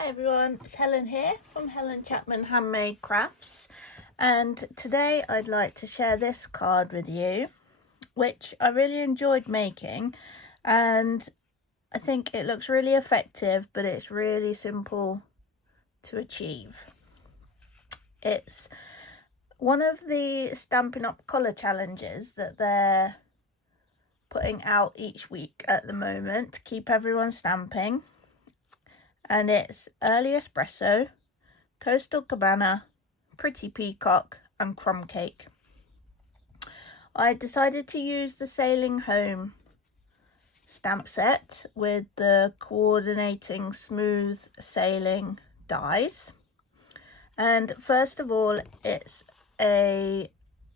Hi everyone, it's Helen here from Helen Chapman Handmade Crafts, and today I'd like to share this card with you, which I really enjoyed making, and I think it looks really effective, but it's really simple to achieve. It's one of the Stampin Up colour challenges that they're putting out each week at the moment to keep everyone stamping. And it's Early Espresso, Coastal Cabana, Pretty Peacock and Crumb Cake. I decided to use the Sailing Home stamp set with the coordinating smooth sailing dies. And first of all, it's a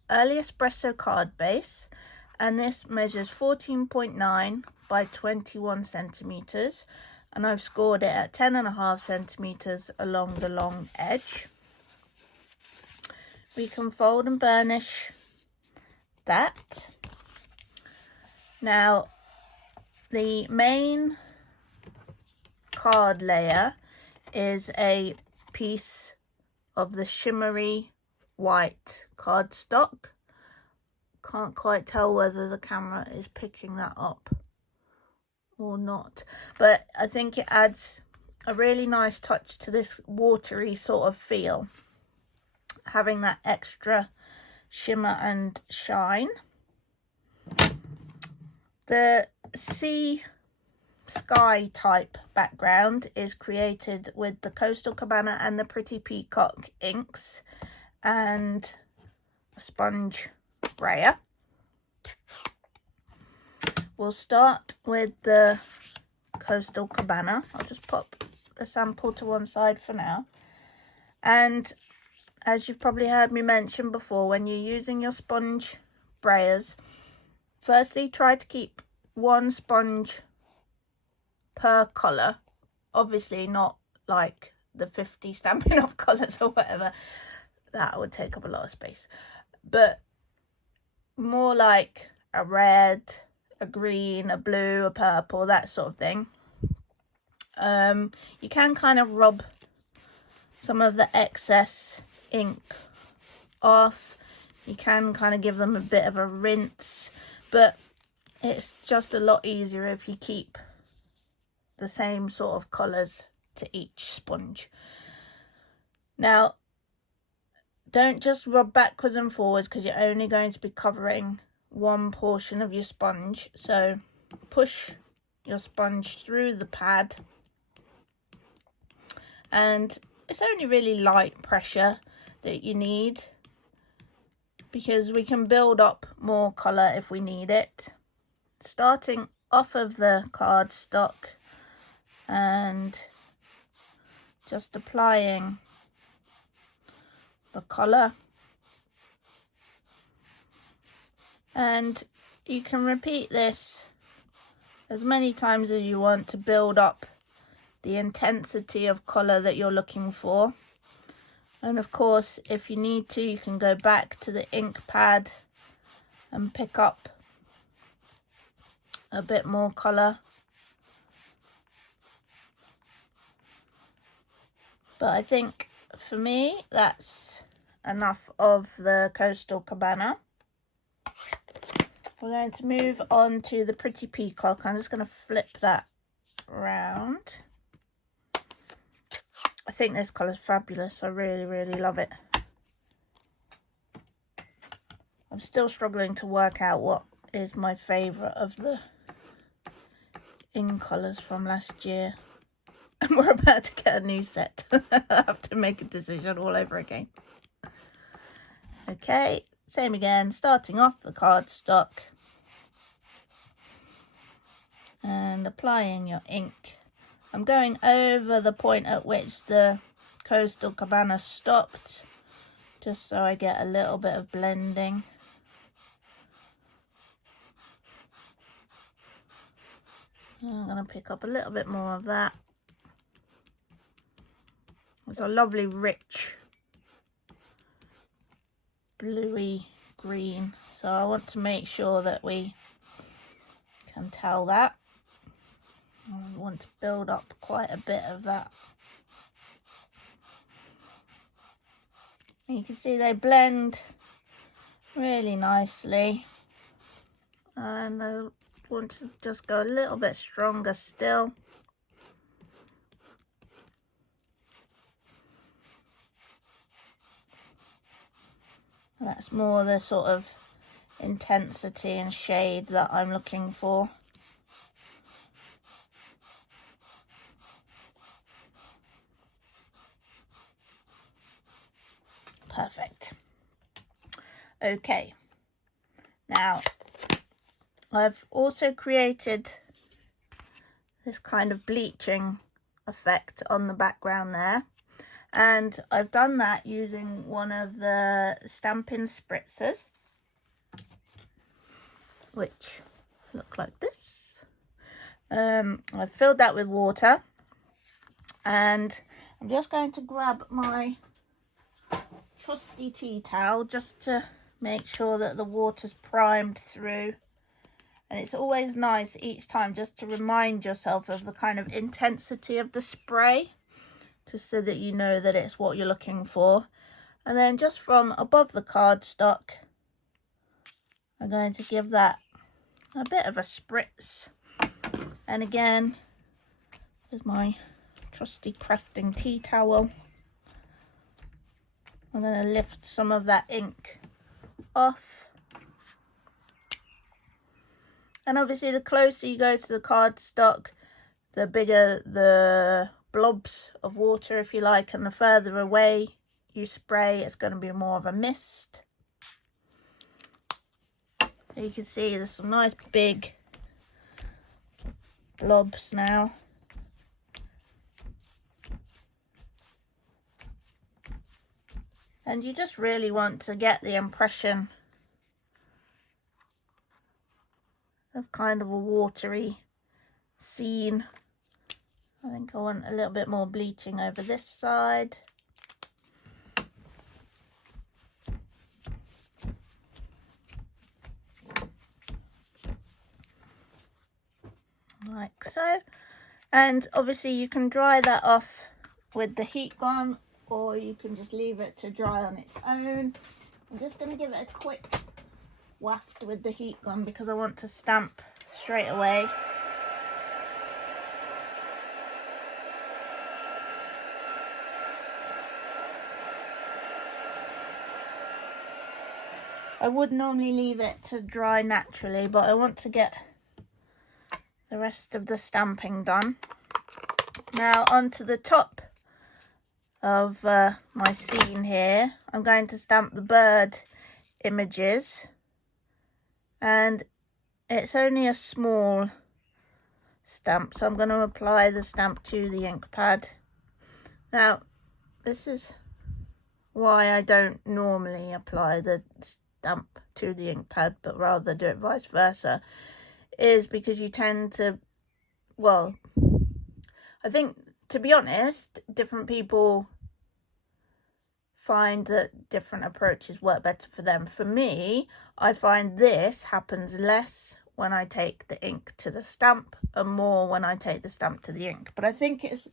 Early Espresso card base, and this measures 14.9 by 21 centimeters. And I've scored it at 10.5 centimeters along the long edge. We can fold and burnish that. Now, the main card layer is a piece of the shimmery white cardstock. Can't quite tell whether the camera is picking that up or not, but I think it adds a really nice touch to this watery sort of feel, having that extra shimmer and shine. The sea sky type background is created with the Coastal Cabana and the Pretty Peacock inks and a sponge brayer. We'll start with the Coastal Cabana. I'll just pop the sample to one side for now. And as you've probably heard me mention before, when you're using your sponge brayers, firstly try to keep one sponge per colour. Obviously not like the 50 Stampin' Up colours or whatever. That would take up a lot of space. But more like a red, a green, a blue, a purple, that sort of thing. You can kind of rub some of the excess ink off. You can kind of give them a bit of a rinse, but it's just a lot easier if you keep the same sort of colours to each sponge. Now, don't just rub backwards and forwards because you're only going to be covering one portion of your sponge. So push your sponge through the pad, and it's only really light pressure that you need because we can build up more colour if we need it. Starting off of the cardstock and just applying the colour. And you can repeat this as many times as you want to build up the intensity of colour that you're looking for. And of course, if you need to, you can go back to the ink pad and pick up a bit more colour. But I think for me, that's enough of the Coastal Cabana. We're going to move on to the Pretty Peacock. I'm just going to flip that around. I think this colour's fabulous. I really, really love it. I'm still struggling to work out what is my favourite of the ink colours from last year. And we're about to get a new set. I have to make a decision all over again. Okay, same again. Starting off the cardstock and applying your ink. I'm going over the point at which the Coastal Cabana stopped, just so I get a little bit of blending. I'm going to pick up a little bit more of that. It's a lovely rich bluey green, so I want to make sure that we can tell that. I want to build up quite a bit of that And you can see they blend really nicely. And I want to just go a little bit stronger still. That's more the sort of intensity and shade that I'm looking for. Perfect. Okay, now I've also created this kind of bleaching effect on the background there, and I've done that using one of the Stampin Spritzers, which look like this. I've filled that with water, and I'm just going to grab my trusty tea towel just to make sure that the water's primed through. And it's always nice each time just to remind yourself of the kind of intensity of the spray, just so that you know that it's what you're looking for. And then just from above the cardstock, I'm going to give that a bit of a spritz. And again, with my trusty crafting tea towel, I'm going to lift some of that ink off. And obviously the closer you go to the cardstock, the bigger the blobs of water, if you like, and the further away you spray, it's going to be more of a mist. You can see there's some nice big blobs now. And you just really want to get the impression of kind of a watery scene. I think I want a little bit more bleaching over this side. Like so. And obviously you can dry that off with the heat gun, or you can just leave it to dry on its own. I'm just going to give it a quick waft with the heat gun because I want to stamp straight away. I would normally leave it to dry naturally, but I want to get the rest of the stamping done. Now onto the top of my scene here, I'm going to stamp the bird images, and it's only a small stamp, so I'm going to apply the stamp to the ink pad. Now this is why I don't normally apply the stamp to the ink pad, but rather do it vice versa, is because you tend to, well, I think, to be honest, different people find that different approaches work better for them. For me, I find this happens less when I take the ink to the stamp and more when I take the stamp to the ink. But I think it's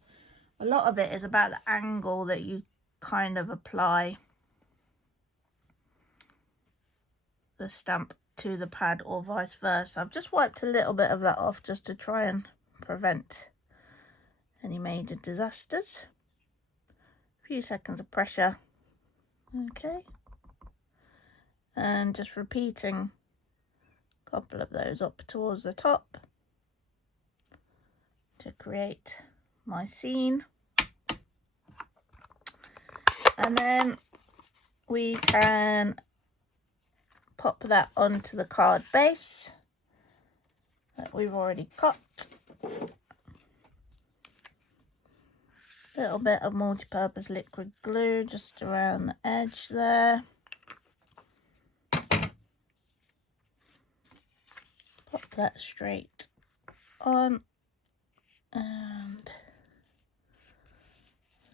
a lot of it is about the angle that you kind of apply the stamp to the pad, or vice versa. I've just wiped a little bit of that off just to try and prevent any major disasters. A few seconds of pressure. Okay, and just repeating a couple of those up towards the top to create my scene. And then we can pop that onto the card base that we've already cut. A little bit of multi-purpose liquid glue just around the edge there. Pop that straight on and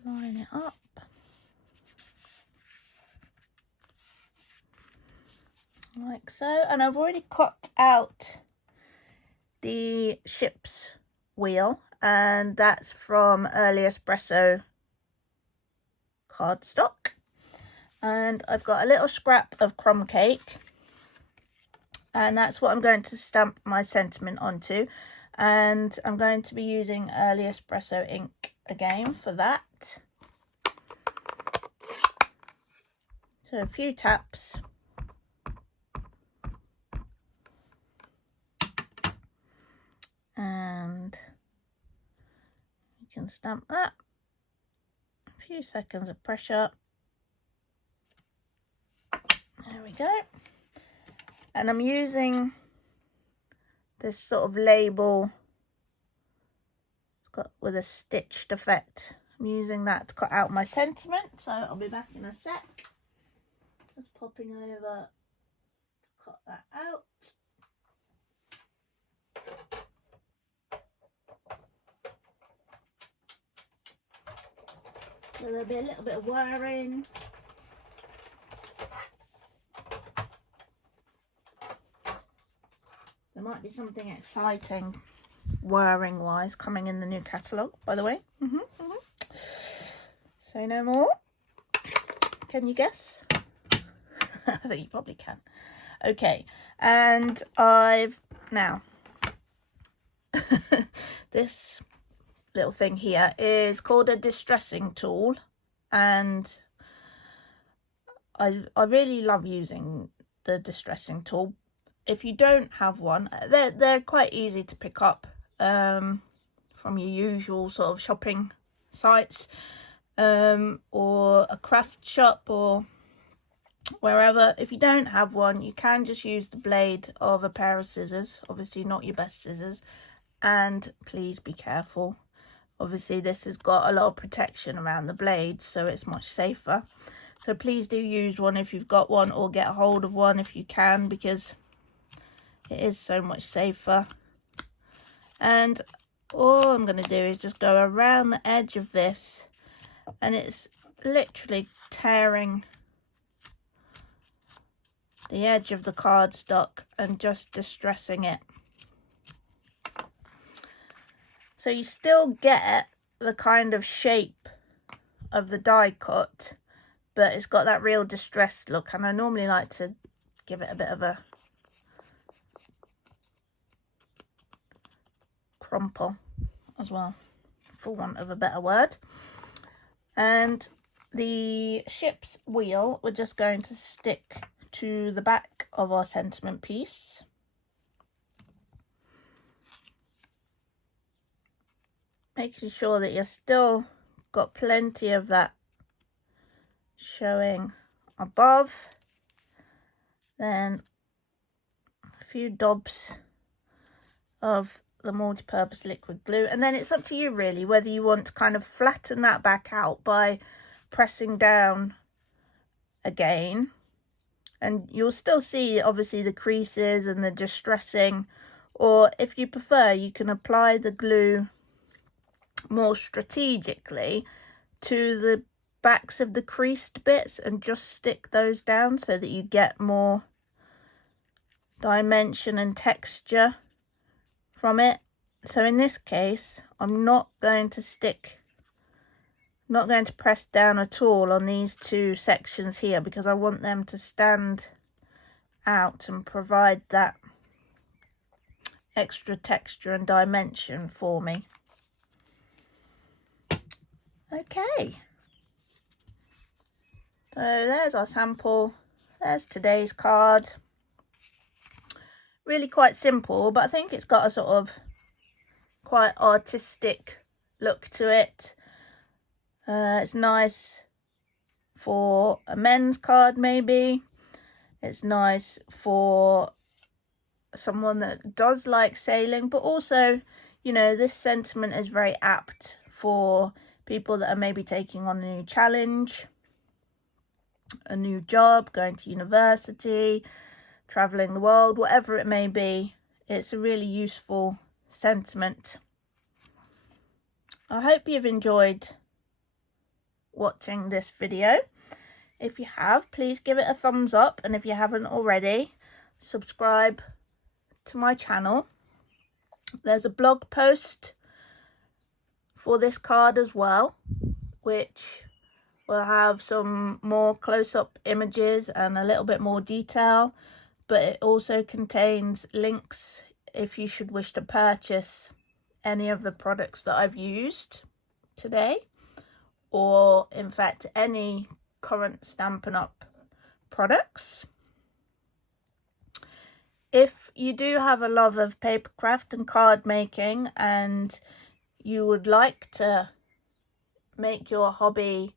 line it up. Like so. And I've already cut out the ship's wheel, and that's from early espresso cardstock. And I've got a little scrap of crumb cake, and that's what I'm going to stamp my sentiment onto. And I'm going to be using early espresso ink again for that. So a few taps. And you can stamp that. A few seconds of pressure. There we go. And I'm using this sort of label, it's got with a stitched effect. I'm using that to cut out my sentiment, so I'll be back in a sec. Just popping over to cut that out. So there'll be a little bit of whirring. There might be something exciting whirring wise coming in the new catalogue, by the way. Say no more. Can you guess? I think you probably can. Okay, and I've now this little thing here is called a distressing tool, and I really love using the distressing tool. If you don't have one, they're quite easy to pick up from your usual sort of shopping sites, or a craft shop or wherever. If you don't have one, you can just use the blade of a pair of scissors, obviously not your best scissors, and please be careful. Obviously this has got a lot of protection around the blade, so it's much safer. So please do use one if you've got one, or get a hold of one if you can, because it is so much safer. And all I'm going to do is just go around the edge of this, and it's literally tearing the edge of the cardstock and just distressing it. So you still get the kind of shape of the die cut, but it's got that real distressed look, and I normally like to give it a bit of a crumple as well, for want of a better word. And the ship's wheel, we're just going to stick to the back of our sentiment piece. Making sure that you've still got plenty of that showing above. Then a few dobs of the multi-purpose liquid glue, and then it's up to you really whether you want to kind of flatten that back out by pressing down again, and you'll still see obviously the creases and the distressing, or if you prefer you can apply the glue more strategically to the backs of the creased bits and just stick those down so that you get more dimension and texture from it. So in this case I'm not going to press down at all on these two sections here, because I want them to stand out and provide that extra texture and dimension for me. Okay, so there's our sample, there's today's card. Really quite simple, but I think it's got a sort of quite artistic look to it. It's nice for a men's card maybe. It's nice for someone that does like sailing, but also, you know, this sentiment is very apt for people that are maybe taking on a new challenge, a new job, going to university, traveling the world, whatever it may be. It's a really useful sentiment. I hope you've enjoyed watching this video. If you have, please give it a thumbs up, and if you haven't already, subscribe to my channel. There's a blog post for this card as well, which will have some more close-up images and a little bit more detail, but it also contains links if you should wish to purchase any of the products that I've used today, or in fact any current Stampin' Up products. If you do have a love of paper craft and card making, and you would like to make your hobby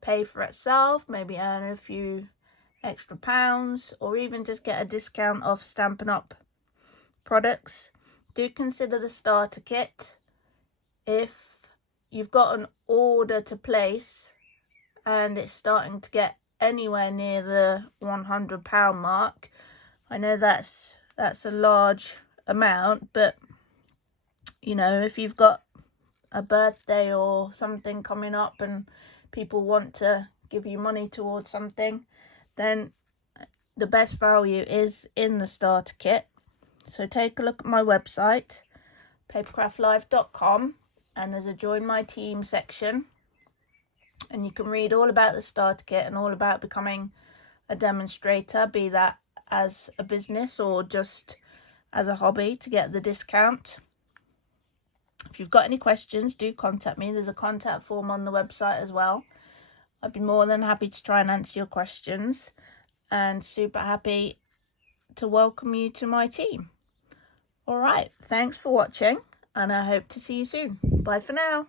pay for itself, maybe earn a few extra pounds, or even just get a discount off Stampin' Up products, do consider the starter kit. If you've got an order to place and it's starting to get anywhere near the £100 mark, I know that's a large amount, but you know, if you've got a birthday or something coming up and people want to give you money towards something, then the best value is in the starter kit. So take a look at my website, papercraftlive.com, and there's a join my team section, and you can read all about the starter kit and all about becoming a demonstrator, be that as a business or just as a hobby, to get the discount. If you've got any questions, do contact me. There's a contact form on the website as well. I'd be more than happy to try and answer your questions, and super happy to welcome you to my team. All right, thanks for watching, and I hope to see you soon. Bye for now.